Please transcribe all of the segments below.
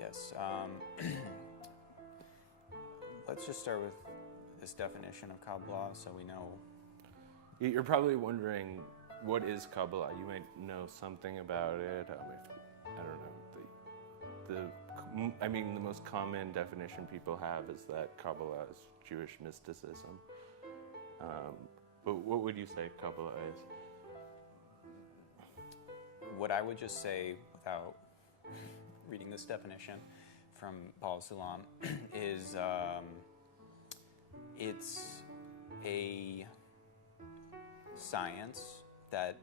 Yes. Let's just start with this definition of Kabbalah so we know. You're probably wondering, what is Kabbalah? You might know something about it. I don't know. The most common definition people have is that Kabbalah is Jewish mysticism. But what would you say Kabbalah is? What I would just say, without reading this definition from Paul Sulam, is it's a science that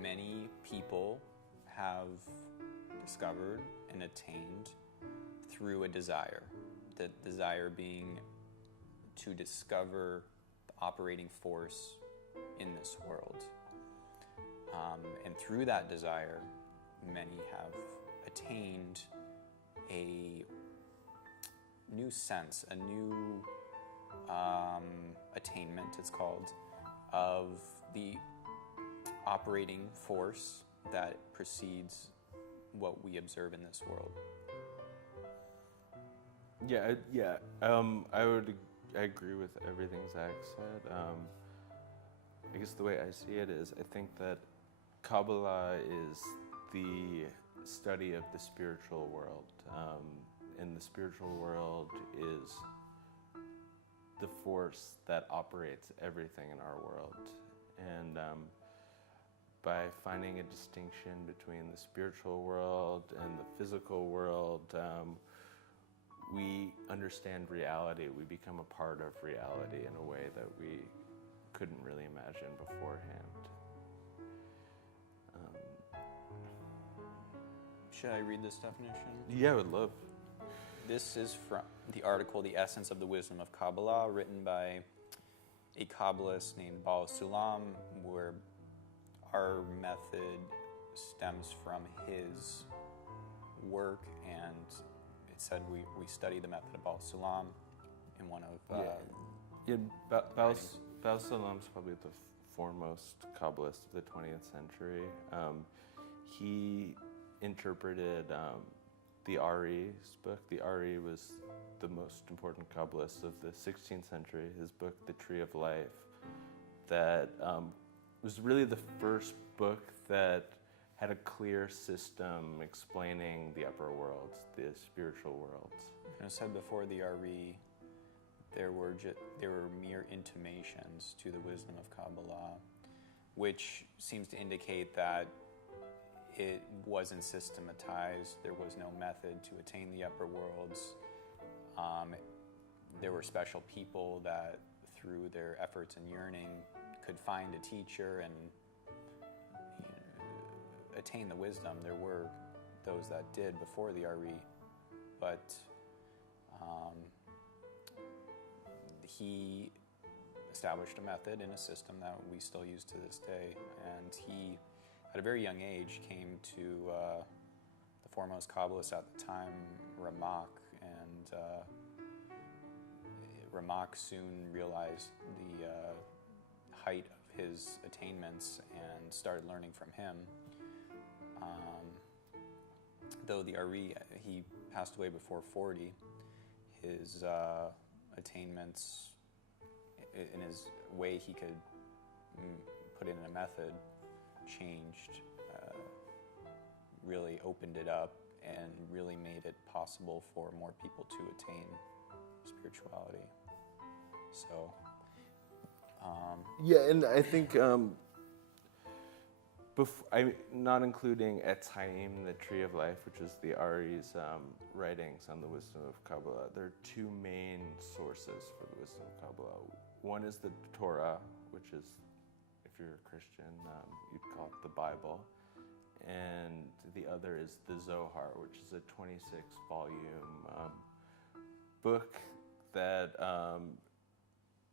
many people have discovered and attained through a desire. The desire being to discover the operating force in this world. And through that desire, many have attained a new sense, a new attainment, it's called, of the operating force that precedes what we observe in this world. I agree with everything Zack said. I guess the way I see it is, I think that Kabbalah is the study of the spiritual world. And the spiritual world is the force that operates everything in our world. And by finding a distinction between the spiritual world and the physical world, we understand reality. We become a part of reality in a way that we couldn't really imagine beforehand. Should I read this definition? Yeah, I would love. This is from the article, The Essence of the Wisdom of Kabbalah, written by a Kabbalist named Baal Sulam, where our method stems from his work, and it said we study the method of Baal Sulam in one of Baal Sulam's probably the foremost Kabbalist of the 20th century. He interpreted the Ari's book. The Ari was the most important Kabbalist of the 16th century. His book, The Tree of Life, that was really the first book that had a clear system explaining the upper worlds, the spiritual worlds. And I said before the Ari, there were mere intimations to the wisdom of Kabbalah, which seems to indicate that it wasn't systematized. There was no method to attain the upper worlds. There were special people that, through their efforts and yearning, could find a teacher and attain the wisdom. There were those that did before the Ari, but he established a method and a system that we still use to this day. And he, at a very young age, came to the foremost Kabbalist at the time, Ramak, and Ramak soon realized the height of his attainments and started learning from him. Though the Ari, he passed away before 40, his attainments, in his way he could put in a method, changed, really opened it up and really made it possible for more people to attain spirituality. So, and I think, not including Etz Chaim, the Tree of Life, which is the Ari's writings on the wisdom of Kabbalah, there are two main sources for the wisdom of Kabbalah. One is the Torah, which is, if you're a Christian, you'd call it the Bible. And the other is the Zohar, which is a 26-volume book that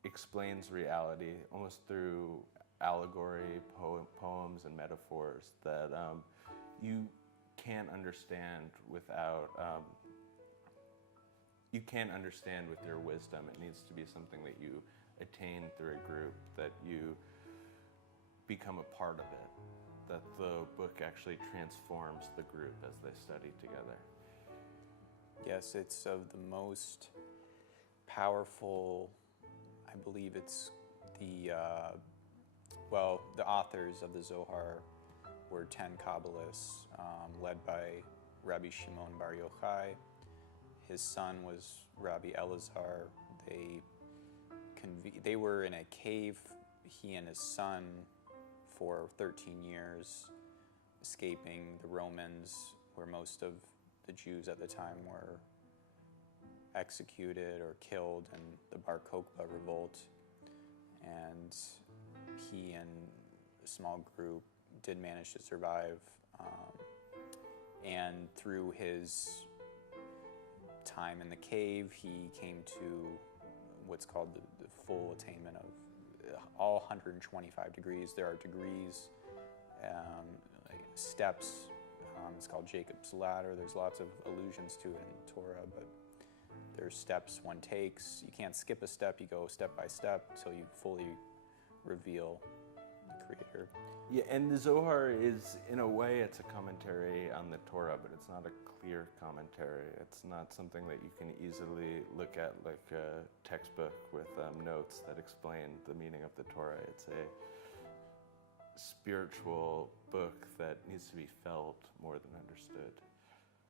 explains reality almost through allegory, poems, and metaphors that you can't understand without. You can't understand with your wisdom. It needs to be something that you attain through a group, that you become a part of it, that the book actually transforms the group as they study together. Yes, it's of the most powerful, I believe it's the, the authors of the Zohar were 10 Kabbalists, led by Rabbi Shimon Bar Yochai. His son was Rabbi Elazar. They were in a cave, he and his son, for 13 years, escaping the Romans, where most of the Jews at the time were executed or killed in the Bar Kokhba revolt. And he and a small group did manage to survive. And through his time in the cave, he came to what's called the full attainment of all 125 degrees. There are degrees, like steps. It's called Jacob's ladder. There's lots of allusions to it in Torah, but there's steps one takes. You can't skip a step. You go step by step until you fully reveal the Creator. Yeah, and the Zohar is, in a way, it's a commentary on the Torah, but it's not a clear commentary. It's not something that you can easily look at like a textbook with notes that explain the meaning of the Torah. It's a spiritual book that needs to be felt more than understood.